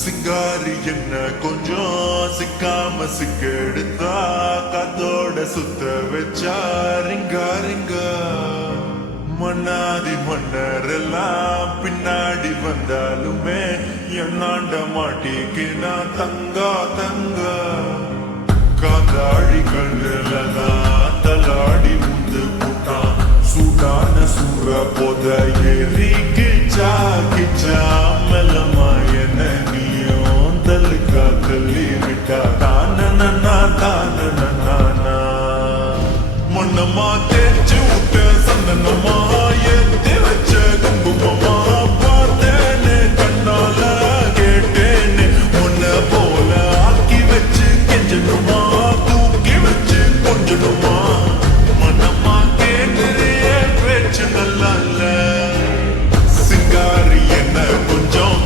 சிங்காரி என்ன கொஞ்சம் சிக்காம சிக்கெடுத்தா காத்தோட சுத்த வச்சா ரிங்கா ரிங்கா மன்னாதி மன்னரெல்லாம் பின்னாடி வந்தாலுமே என்னாண்ட மாட்டிக்கினா தங்கா தங்கா காந்தாடி கண்ணுலதான் தலாடி உந்து போட்டான் சூடான சூற போத எரிக்கிச்சா கிச்சா மெல்லமா என்ன நீயும் தள்ளுக்கா தள்ளி விட்டா தானனா தானனா மண்ணமா தேய்ச்சி விட்ட சந்தனமா ஏத்தி வச்ச குங்குமமா பார்த்தேன்னு கண்ணால கேட்டேன்னு உன்னை போல ஆக்கி வச்சு கெஞ்சணுமா தூக்கி வச்சு கொஞ்சணுமா மனமா கேட்கிறிய பேச்சு நல்லா இல்ல சிங்காரி என்ன கொஞ்சம்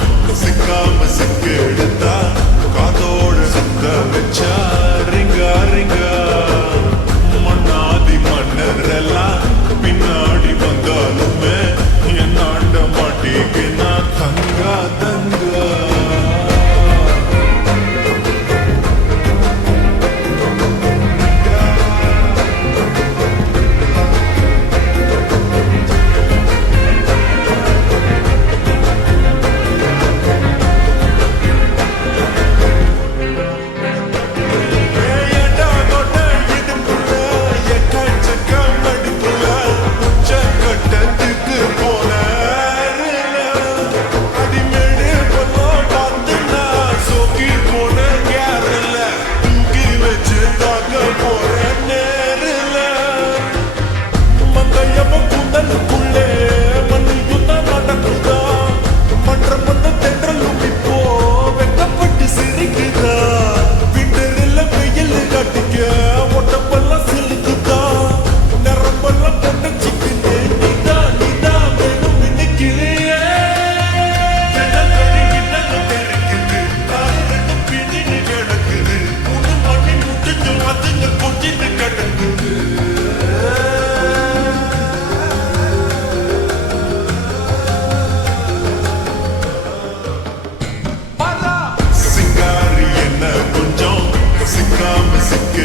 சிக்காம சிக்கு எடுத்தா காதோட சுத்த வச்சா ரிங்கா ரிங்கா மன்னாதி மன்னரெல்லாம் பின்னாடி வந்தாலுமே என்னாண்ட மாட்டிக்கினா தங்கா தங்கா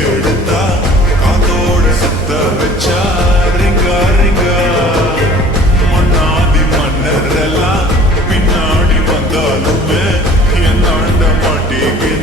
எடுத்தா காதோட சுத்த வச்சா ரிங்கா ரிங்கா மன்னாதி மன்னரெல்லாம் பின்னாடி வந்தாலுமே என்னாண்ட மாட்டேங்க